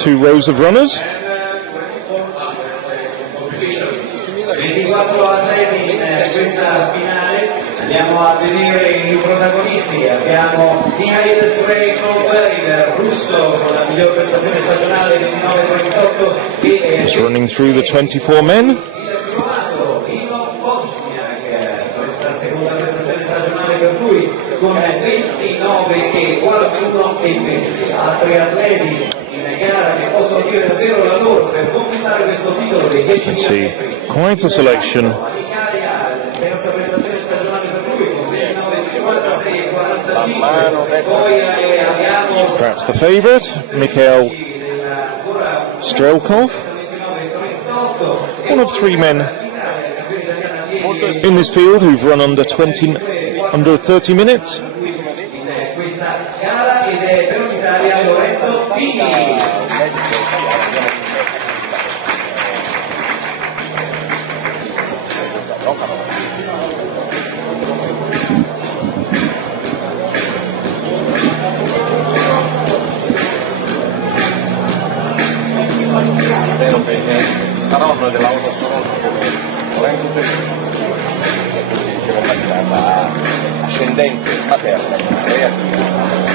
two rows of runners. 24 atleti in questa finale, andiamo a vedere i protagonisti. Abbiamo Mihail Streikov, il russo con la miglior prestazione stagionale 29-38. He's running through the 24 men. Dino Bošnjak, questa seconda prestazione stagionale per lui con 29-41 e 20. Altri atleti in gara che possono dire davvero la loro per conquistare questo titolo dei 10 metri. Quite a selection. Perhaps the favourite, Mikhail Strelkov. One of three men in this field who've run under 30 minutes.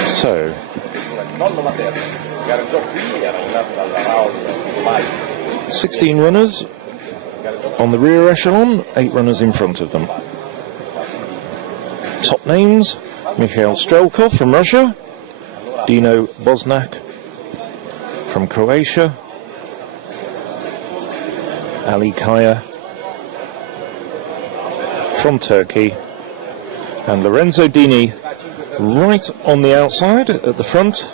So, 16 runners on the rear echelon, 8 runners in front of them. Top names: Mikhail Strelkov from Russia, Dino Bošnjak from Croatia, Ali Kaya from Turkey, and Lorenzo Dini right on the outside at the front.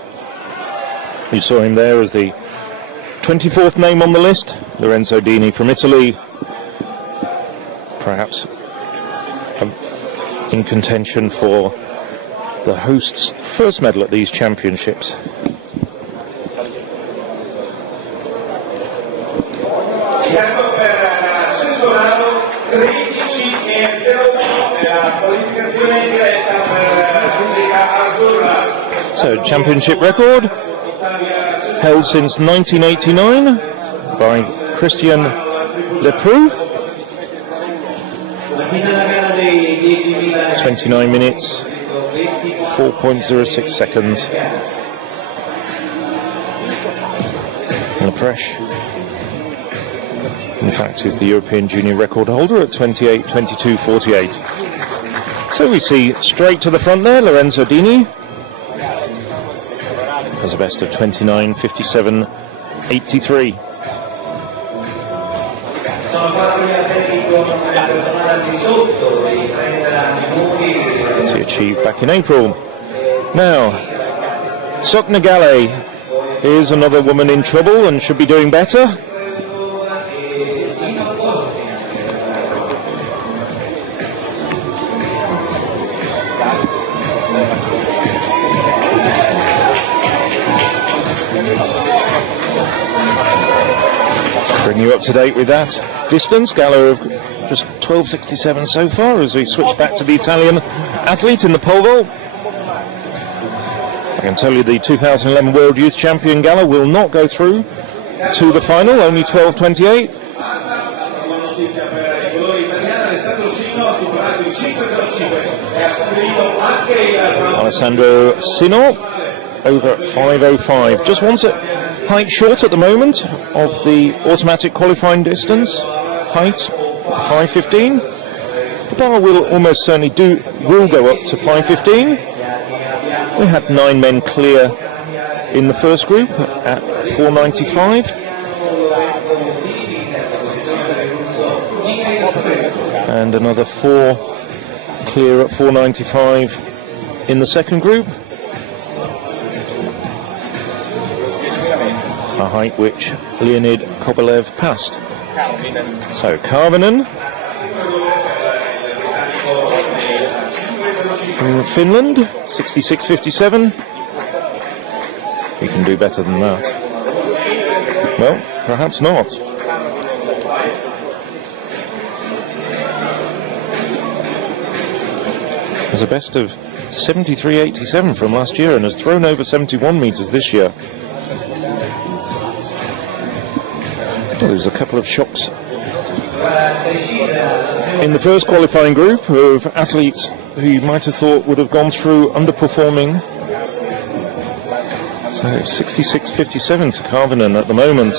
You saw him there as the 24th name on the list, Lorenzo Dini from Italy, perhaps in contention for the host's first medal at these championships. So, championship record held since 1989 by Christian Leproux. 29 minutes, 4.06 seconds. Leproux, in fact, is the European junior record holder at 28:22:48. So we see straight to the front there, Lorenzo Dini has a best of 29:57:83. He achieved back in April. Now, Soknagale is another woman in trouble and should be doing better. Bring you up to date with that distance. Gallo of just 12:67 so far as we switch back to the Italian athlete in the pole vault. I can tell you the 2011 World Youth Champion Gallo will not go through to the final, only 12:28. Alessandro Sino over 5:05. Just wants it height short at the moment of the automatic qualifying distance. Height 5:15. The bar will almost certainly will go up to 5:15. We had 9 men clear in the first group at 4:95. And another 4 clear at 4:95 in the second group. A height which Leonid Kobylev passed. So Karvinen from Finland, 66:57. He can do better than that. Well, perhaps not. There's a best of 73.87 from last year and has thrown over 71 metres this year. There's a couple of shocks in the first qualifying group of athletes who you might have thought would have gone through underperforming. So 66.57 to Karvinen at the moment.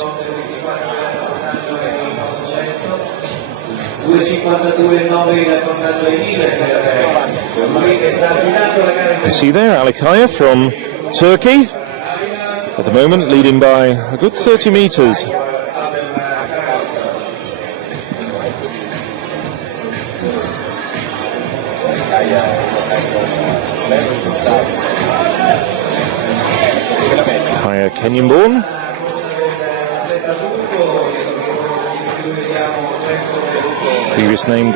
You see there Alikaya from Turkey at the moment leading by a good 30 meters. Kaya Kenyan born. Previous name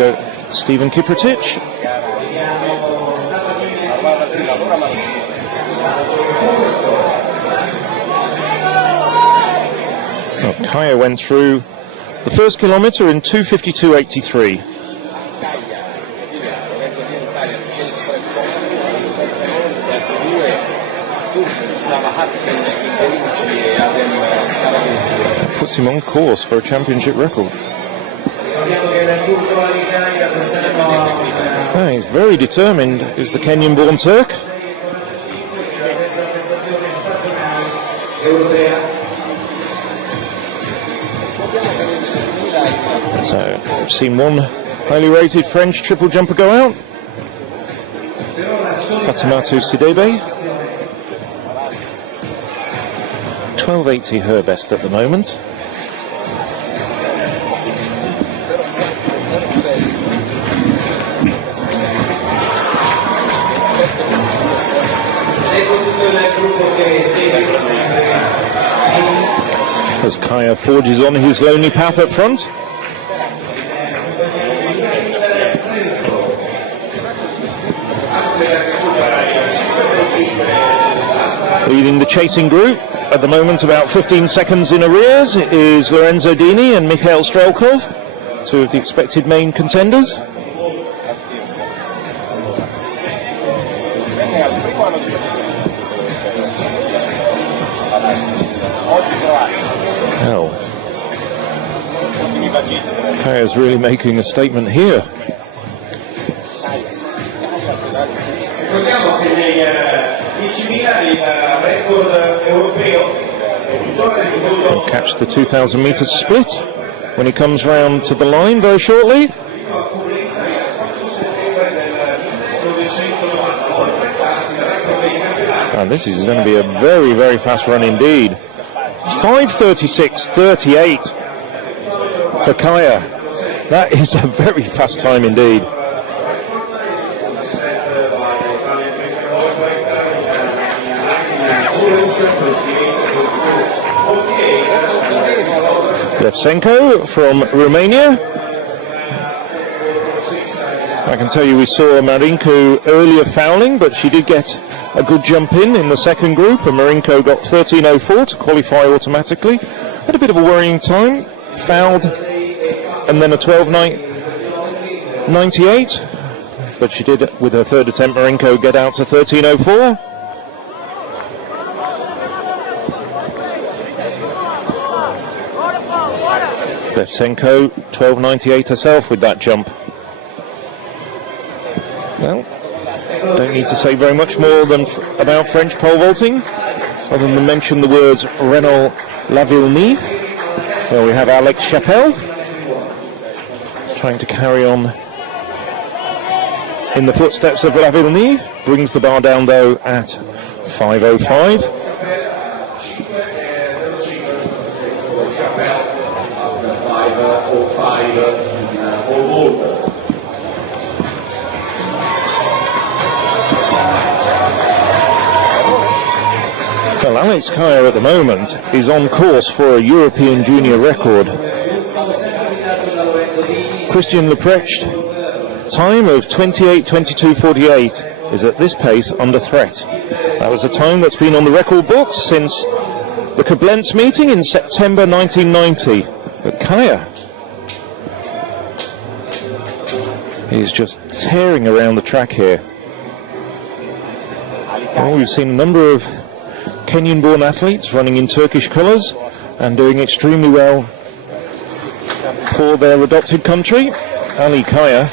Stephen Kiprotich. Kaya went through the first kilometre in 2:52.83. Puts him on course for a championship record. Oh, he's very determined, is the Kenyan-born Turk. So, I've seen one highly rated French triple jumper go out. Fatimatu Sidebe. 12.80 her best at the moment. As Kaya forges on his lonely path up front. Leading the chasing group at the moment, about 15 seconds in arrears, is Lorenzo Dini and Mikhail Strelkov, two of the expected main contenders. Well, Kaya's really making a statement here. He'll catch the 2,000 metre split when he comes round to the line very shortly. And this is going to be a very, very fast run indeed. 5:36.38 for Kaya. That is a very fast time indeed. Levchenko from Romania. I can tell you we saw Marinko earlier fouling, but she did get a good jump in the second group, and Marinko got 13.04 to qualify automatically. Had a bit of a worrying time, fouled, and then a 12.98, but she did, with her third attempt, Marinko get out to 13.04. Levchenko 12.98 herself with that jump. Well, don't need to say very much more than about French pole vaulting, other than mention the words Renaud Lavillenie. Well, we have Alex Chappelle trying to carry on in the footsteps of Lavillenie. Brings the bar down though at 5.05. Well, Alex Kaya at the moment is on course for a European junior record. Christian Leprecht time of 28:22.48 is at this pace under threat. That was a time that's been on the record books since the Koblenz meeting in September 1990. But Kaya is just tearing around the track here. Well, we've seen a number of Kenyan-born athletes running in Turkish colours and doing extremely well for their adopted country. Ali Kaya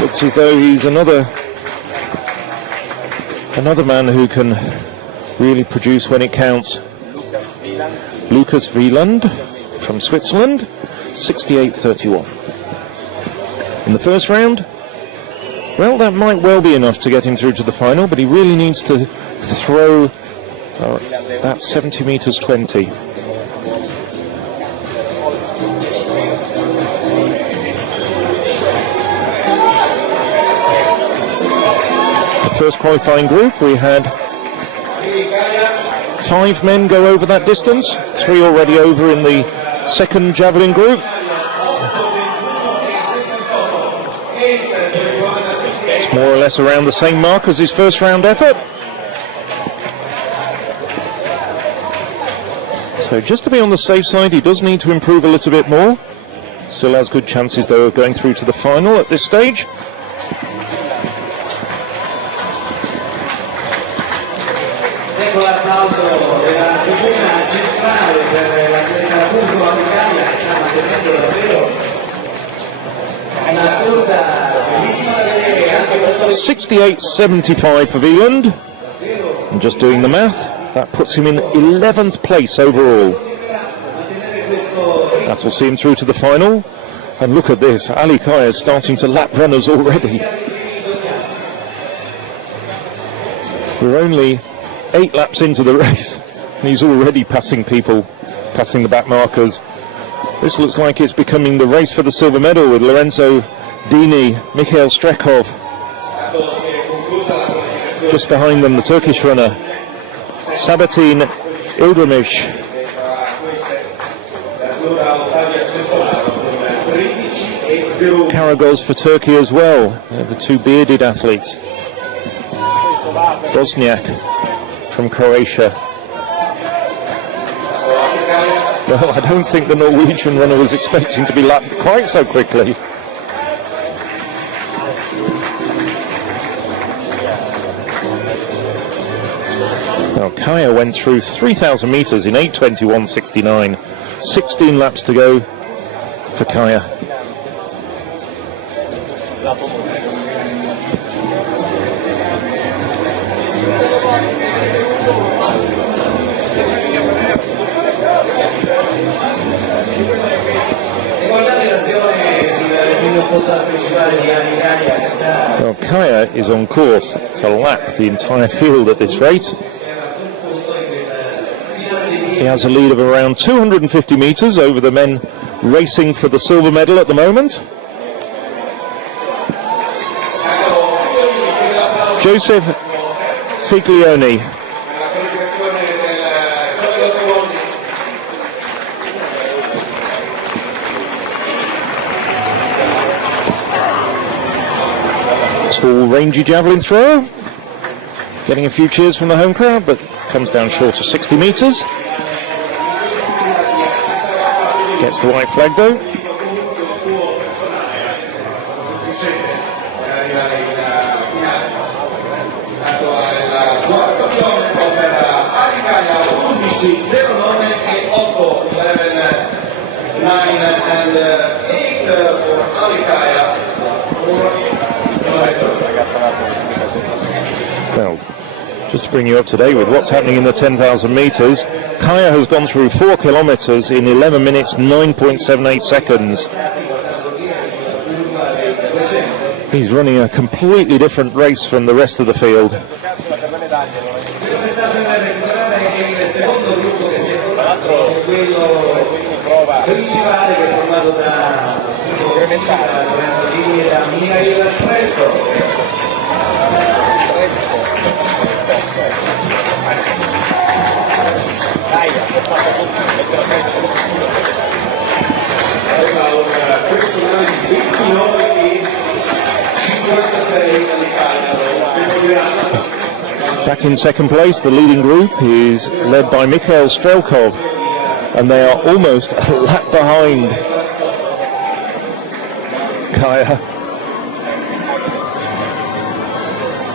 looks as though he's another man who can really produce when it counts. Lucas Wieland from Switzerland, 68.31. In the first round, well, that might well be enough to get him through to the final, but he really needs to throw that 70 meters 20. The first qualifying group, we had 5 men go over that distance, 3 already over in the second javelin group. It's more or less around the same mark as his first round effort. So just to be on the safe side, he does need to improve a little bit more. Still has good chances though of going through to the final at this stage. $68.75 for Wieland. And just doing the math, that puts him in 11th place overall. That will see him through to the final. And look at this, Ali Kaya is starting to lap runners already. We're only 8 laps into the race, and he's already passing people, passing the back markers. This looks like it's becoming the race for the silver medal with Lorenzo Dini, Mikhail Strekov. Just behind them, the Turkish runner, Sabatin Ildramish. Karagos for Turkey as well, the 2 bearded athletes. Bošnjak from Croatia. Well, I don't think the Norwegian runner was expecting to be lapped quite so quickly. Now, Kaya went through 3,000 metres in 8:21.69. 16 laps to go for Kaya. Well, Kaya is on course to lap the entire field at this rate. He has a lead of around 250 metres over the men racing for the silver medal at the moment. Joseph Figlione. Tall, rangy javelin thrower. Getting a few cheers from the home crowd, but comes down short of 60 metres. Gets the white flag though. Well, just to bring you up to date with what's happening in the 10,000 metres, Kaya has gone through 4 kilometres in 11 minutes 9.78 seconds. He's running a completely different race from the rest of the field. Back in second place, the leading group is led by Mikhail Strelkov, and they are almost a lap behind Kaya.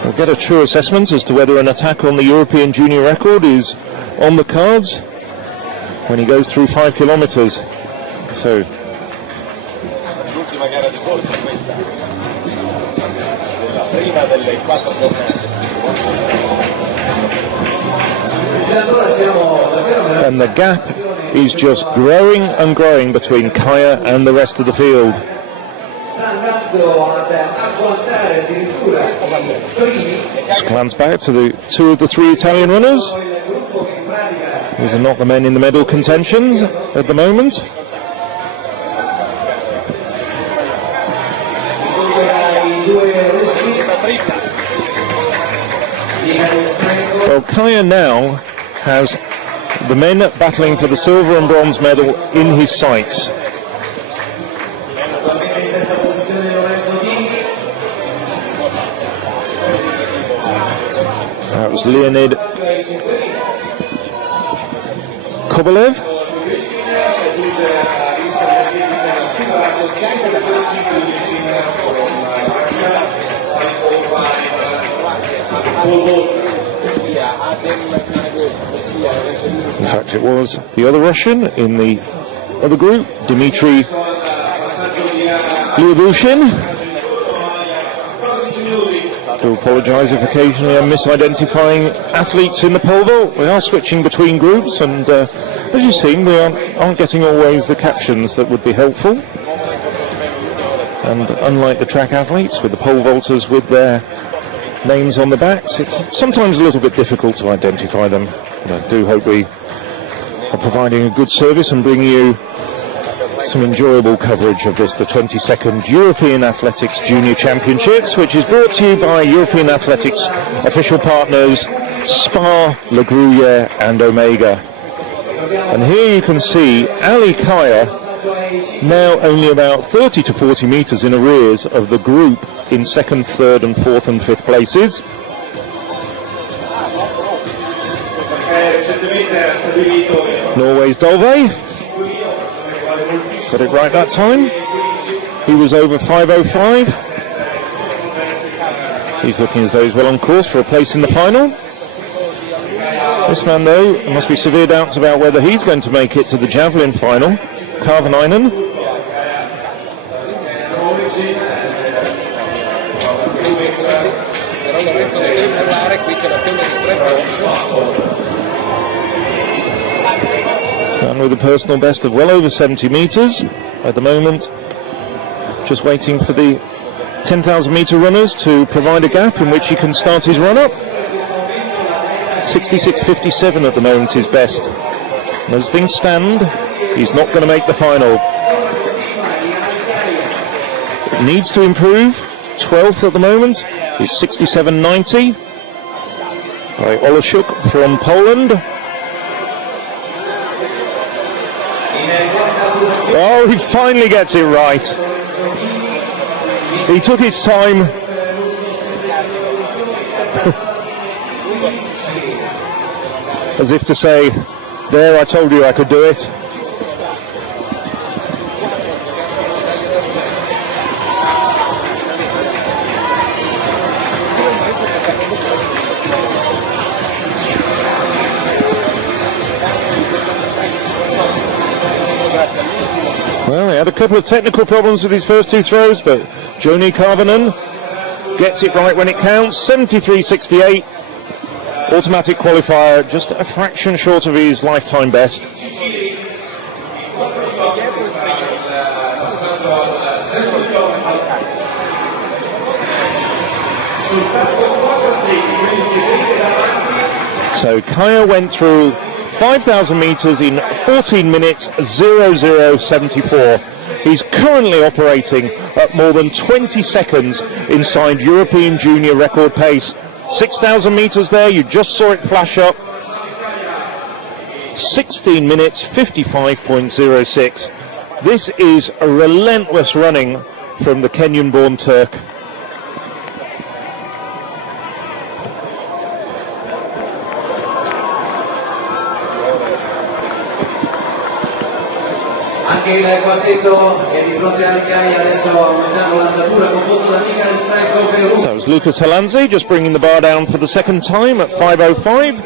We'll get a true assessment as to whether an attack on the European junior record is on the cards. when he goes through 5 kilometers. So and the gap is just growing and growing between Kaya and the rest of the field. Just glance back to the 2 of the 3 Italian runners. These are not the men in the medal contentions at the moment. Well, Kaya now has the men battling for the silver and bronze medal in his sights. That was Leonid Kobylev. In fact, it was the other Russian in the other group, Dmitry Lyubushin. I do apologise if occasionally I'm misidentifying athletes in the pole vault. We are switching between groups, and as you've seen, we aren't getting always the captions that would be helpful. And unlike the track athletes, with the pole vaulters with their names on the backs, it's sometimes a little bit difficult to identify them. But I do hope we are providing a good service and bringing you some enjoyable coverage of this, the 22nd European Athletics Junior Championships, which is brought to you by European Athletics official partners Spa, Le Gruyere and Omega. And here you can see Ali Kaya now only about 30 to 40 metres in arrears of the group in 2nd, 3rd and 4th and 5th places. Norway's Dolve got it right that time. He was over 5:05. He's looking as though he's well on course for a place in the final. This man, though, there must be severe doubts about whether he's going to make it to the javelin final. Karvanainen. And with a personal best of well over 70 metres at the moment, just waiting for the 10,000 metre runners to provide a gap in which he can start his run up. 66.57 at the moment his best. And as things stand, he's not going to make the final. It needs to improve. 12th at the is 67.90 by Oleszuk from Poland. Oh, he finally gets it right. He took his time. As if to say, there, I told you I could do it. Well, he had a couple of technical problems with his first two throws, but Joni Karvanainen gets it right when it counts. 73.68. Automatic qualifier, just a fraction short of his lifetime best. So Kaya went through 5,000 metres in 14 minutes 00.74. He's currently operating at more than 20 seconds inside European junior record pace. 6,000 metres there, you just saw it flash up. 16 minutes 55.06. This is a relentless running from the Kenyan-born Turk. Anche il quartetto è di fronte alle Caia, adesso aumentando l'andatura, composto da Michael Strajkov e Russo. So it was Lucas Halanzi just bringing the bar down for the second time at 5:05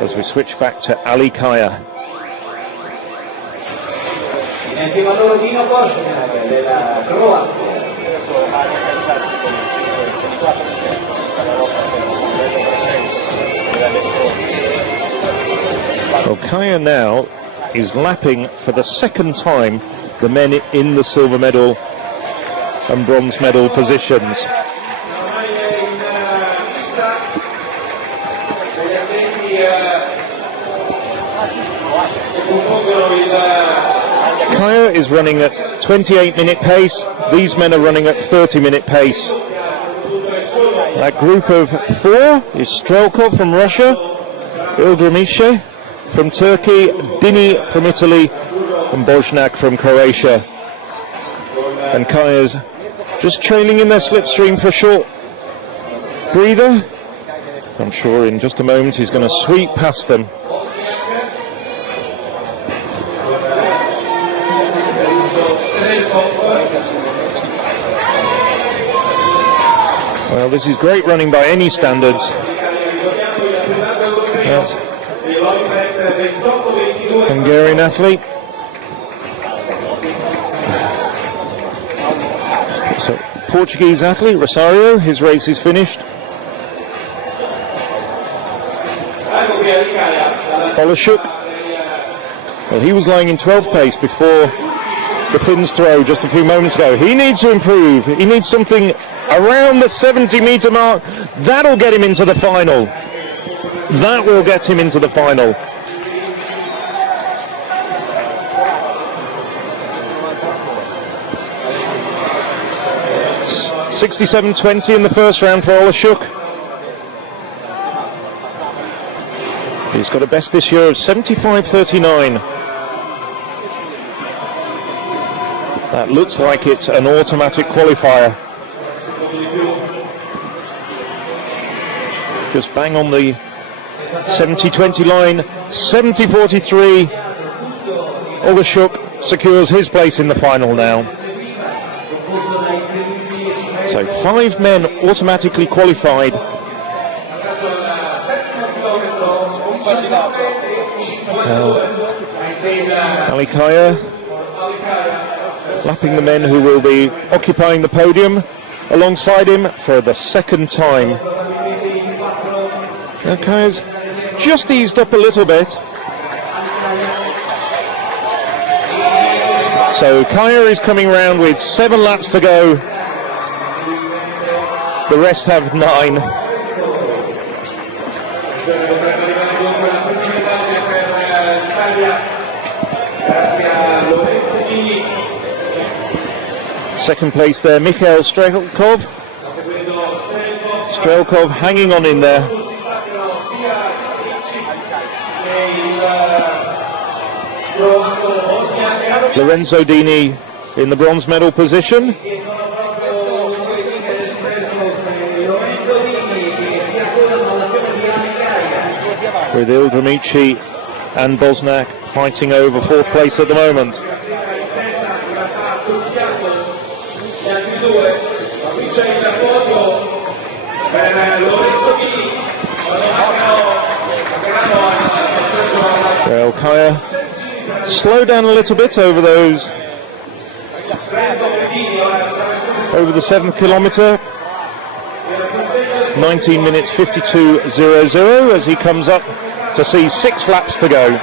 as we switch back to Ali Kaya. e insieme a loro Dino Bošnjak della Croazia. Well, Kaya now is lapping for the second time the men in the silver medal and bronze medal positions. Kaya is running at 28-minute pace. These men are running at 30-minute pace. That group of four is Strelkov from Russia, Ildramice from Turkey, Dini from Italy, and Bošnjak from Croatia. And Kaya's just trailing in their slipstream for a short breather. I'm sure in just a moment he's going to sweep past them. Well, this is great running by any standards. Yes. Hungarian athlete. So, Portuguese athlete, Rosario, his race is finished. Oleszuk. Well, he was lying in 12th place before the Finn's throw just a few moments ago. He needs to improve. He needs something around the 70-meter mark. That'll get him into the final. That will get him into the final. $67.20 in the first round for Oleszuk. He's got a best this year of 75.39. That looks like it's an automatic qualifier. Just bang on the 70.20 line. 70.43. Oleszuk secures his place in the final now. So 5 men automatically qualified. Ali Kaya lapping the men who will be occupying the podium alongside him for the second time. Now Kaya's just eased up a little bit. So Kaya is coming round with 7 laps to go. The rest have 9. Second place there, Mikhail Strelkov. Strelkov hanging on in there. Lorenzo Dini in the bronze medal position. With Ildramice and Bošnjak fighting over 4th place at the moment. Well, Kaya slow down a little bit over the 7th kilometre. 19 minutes 52.00 as he comes up to see 6 laps to go.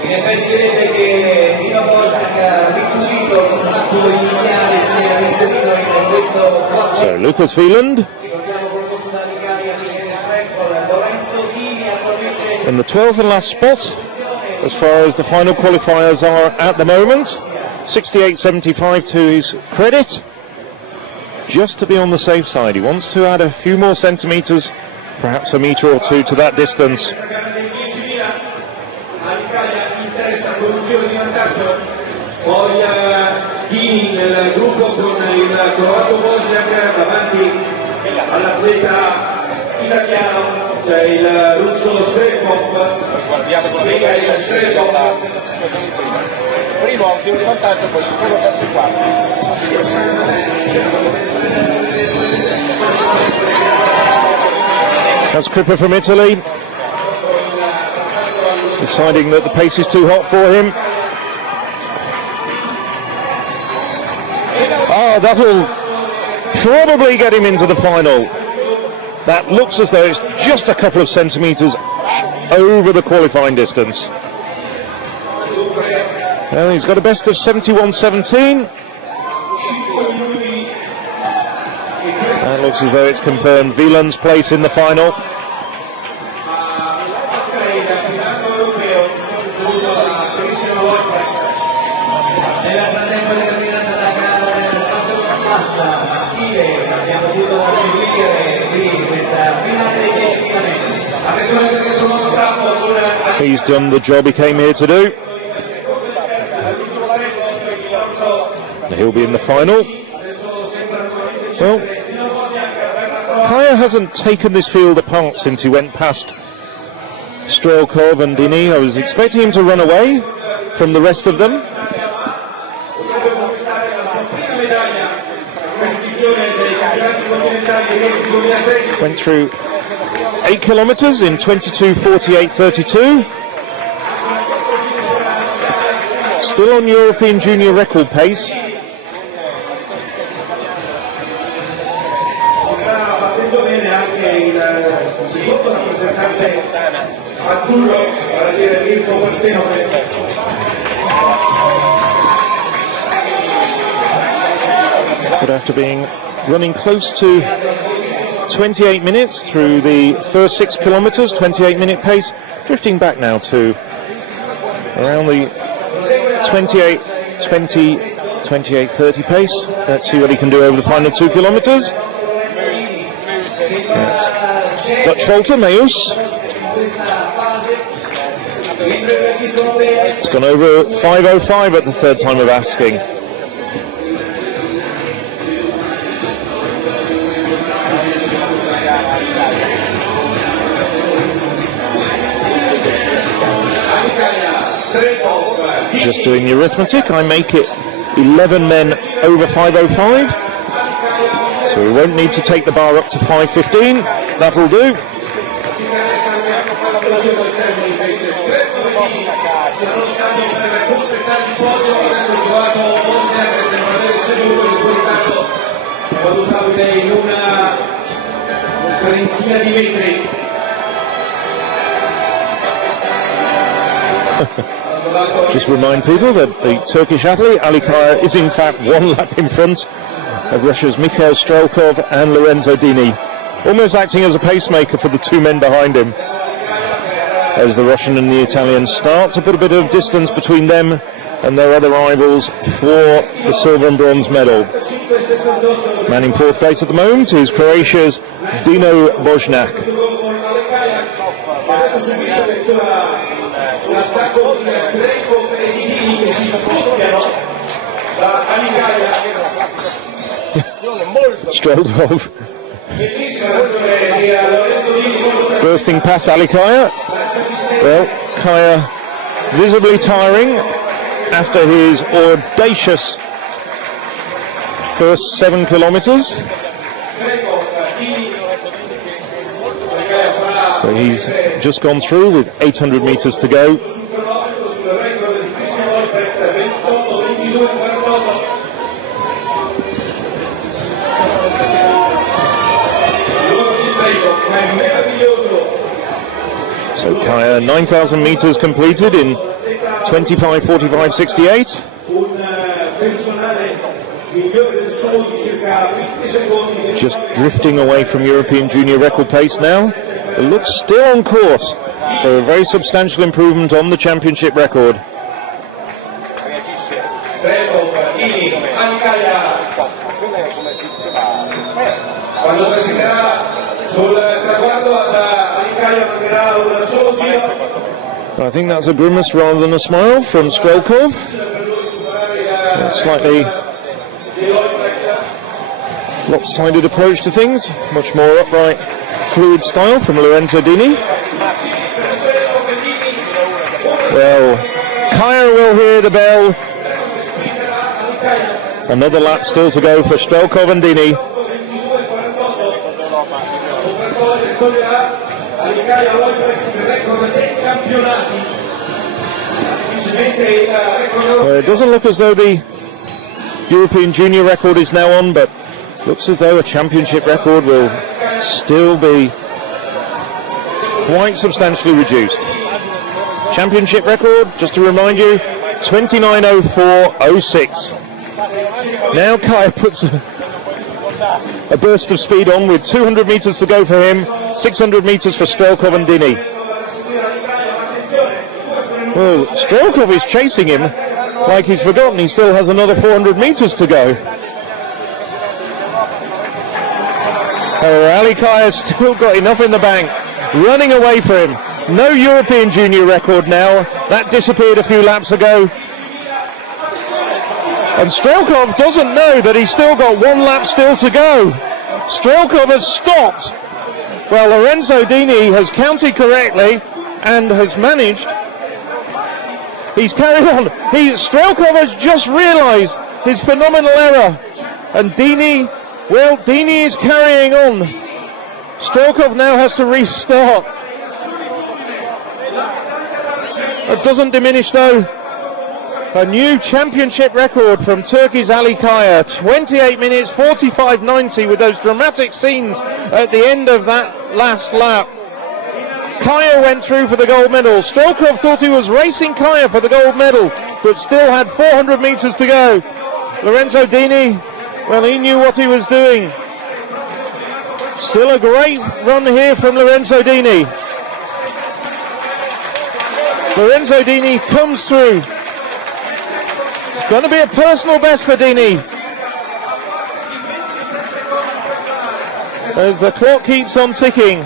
In effetti vedete che Dino Bošnjak ha ricucito lo stacco iniziale, si è inserito in questo quarto. So Lucas Wieland in the 12th and last spot as far as the final qualifiers are at the moment. 68.75 to his credit, just to be on the safe side. He wants to add a few more centimetres, perhaps a metre or two to that distance. Poi Dini nel gruppo con il croato Bošnjak davanti all'atleta italiano c'è il russo Strelkov. Guardiamo con il Strelkov la stessa situazione di prima. Primo ha un tiro di vantaggio, poi il 1.74. That's Cripper from Italy, deciding that the pace is too hot for him. Oh, that'll probably get him into the final. That looks as though it's just a couple of centimetres over the qualifying distance. Well, he's got a best of 71.17. That looks as though it's confirmed Wieland's place in the final. He's done the job he came here to do. He'll be in the final. Well, Kaya hasn't taken this field apart since he went past Strelkov and Dini. I was expecting him to run away from the rest of them. Went through 8 kilometres in 22:48:32. Still on European junior record pace. But after being running close to 28 minutes through the first 6 kilometres, 28-minute pace, drifting back now to around the 28:20, 28:30 pace. Let's see what he can do over the final 2 kilometres. Dutch Volta, Meus. It's gone over 5:05 at the third time of asking. Just doing the arithmetic, I make it 11 men over 5:05. So we won't need to take the bar up to 5:15. That'll do. Just remind people that the Turkish athlete Ali Kaya is in fact 1 lap in front of Russia's Mikhail Strelkov and Lorenzo Dini, almost acting as a pacemaker for the 2 men behind him, as the Russian and the Italian start to put a bit of distance between them and their other rivals for the silver and bronze medal. Man in 4th place at the moment is Croatia's Dino Bošnjak. Strelkov bursting past Ali Kaya. Well, Kaya visibly tiring after his audacious first 7 kilometres. So he's just gone through with 800 metres to go. So Kaya, 9,000 metres completed in 25:45:68. Just drifting away from European junior record pace now. It looks still on course for a very substantial improvement on the championship record. I think that's a grimace rather than a smile from Strelkov. A slightly lopsided approach to things, much more upright, fluid style from Lorenzo Dini. Well, Kaya will hear the bell. Another lap still to go for Strelkov and Dini. Well, it doesn't look as though the European junior record is now on, but looks as though a championship record will still be quite substantially reduced. Championship record, just to remind you, 29:04.06. Now Kaya puts a burst of speed on with 200 meters to go for him, 600 meters for Strelkov and Dini. Well, Strelkov is chasing him like he's forgotten he still has another 400 meters to go. Ali Kaya still got enough in the bank, running away for him. No European junior record now, that disappeared a few laps ago. And Strelkov doesn't know that he's still got 1 lap still to go. Strelkov has stopped. Well, Lorenzo Dini has counted correctly and has managed. He's carried on. Strelkov has just realised his phenomenal error. And Dini, well, Dini is carrying on. Strelkov now has to restart. It doesn't diminish though. A new championship record from Turkey's Ali Kaya, 28 minutes 45.90 with those dramatic scenes at the end of that last lap. Kaya went through for the gold medal. Strelkov thought he was racing Kaya for the gold medal, but still had 400 meters to go. Lorenzo Dini, well, he knew what he was doing. Still a great run here from Lorenzo Dini. Lorenzo Dini comes through. It's going to be a personal best for Dini. As the clock keeps on ticking.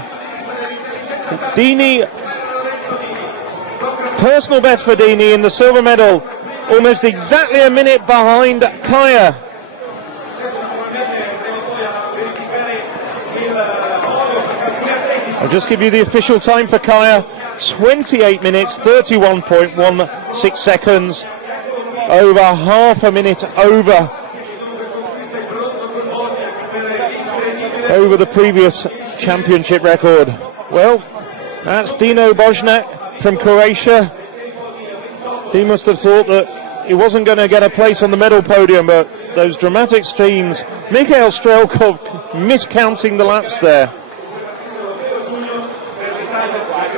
Dini, personal best for Dini in the silver medal. Almost exactly a minute behind Kaya. I'll just give you the official time for Kaya. 28 minutes, 31.16 seconds. Over half a minute over the previous championship record. Well, that's Dino Bošnjak from Croatia. He must have thought that he wasn't going to get a place on the medal podium, but those dramatic streams, Mikhail Strelkov miscounting the laps there.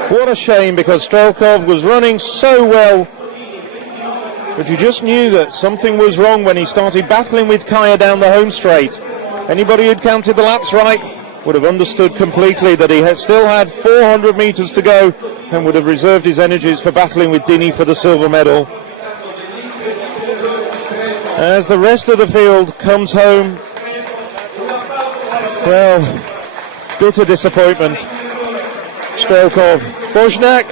What a shame, because Strelkov was running so well, but you just knew that something was wrong when he started battling with Kaya down the home straight. Anybody who'd counted the laps right would have understood completely that he still had 400 meters to go and would have reserved his energies for battling with Dini for the silver medal. As the rest of the field comes home, well, bitter disappointment. Strelkov, Bošnjak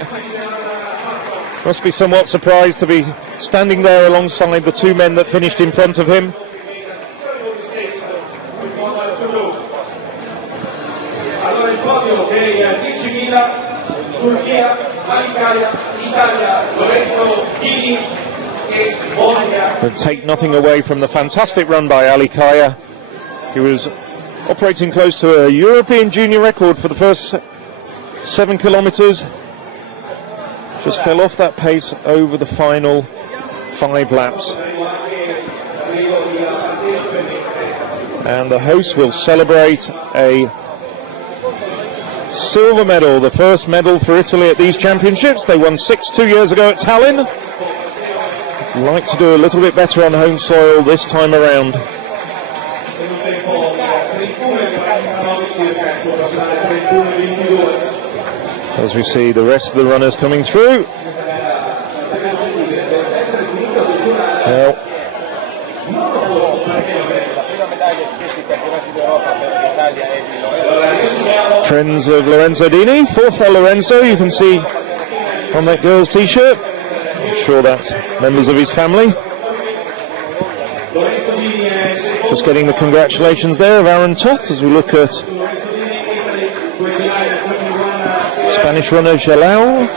must be somewhat surprised to be standing there alongside the two men that finished in front of him. But take nothing away from the fantastic run by Ali Kaya. He was operating close to a European junior record for the first 7 kilometers. Just fell off that pace over the final 5 laps. And the hosts will celebrate a silver medal, the first medal for Italy at these championships. They won 6 2 years ago at Tallinn. Like to do a little bit better on home soil this time around. As we see the rest of the runners coming through. Well, friends of Lorenzo Dini, fourth for Lorenzo, you can see on that girl's t-shirt. I'm sure that's members of his family. Just getting the congratulations there of Aaron Toth as we look at Spanish runner Jalal.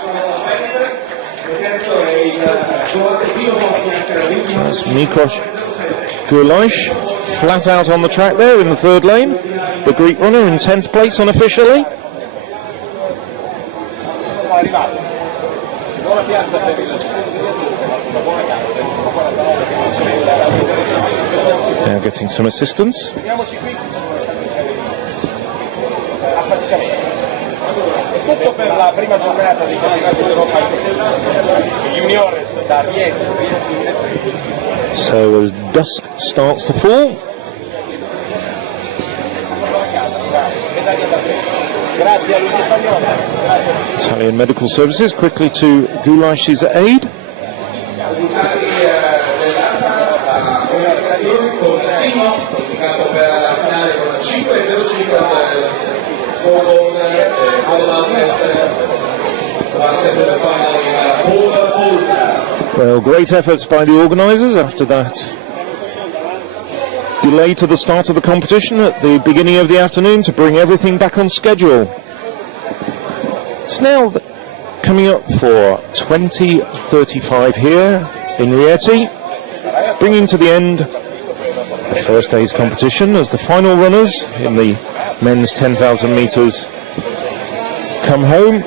That's Mikos Gulaish, flat out on the track there in the third lane. the Greek runner in 10th place unofficially. Now getting some assistance. Tutto per la prima giornata di campionato d'Europa juniores da rietko. So as dusk starts to fall, Italian Medical Services quickly to Goulash's aid. Well, great efforts by the organisers after that delay to the start of the competition at the beginning of the afternoon to bring everything back on schedule. It's now coming up for 20:35 here in Rieti, bringing to the end the first day's competition as the final runners in the men's 10,000 metres come home.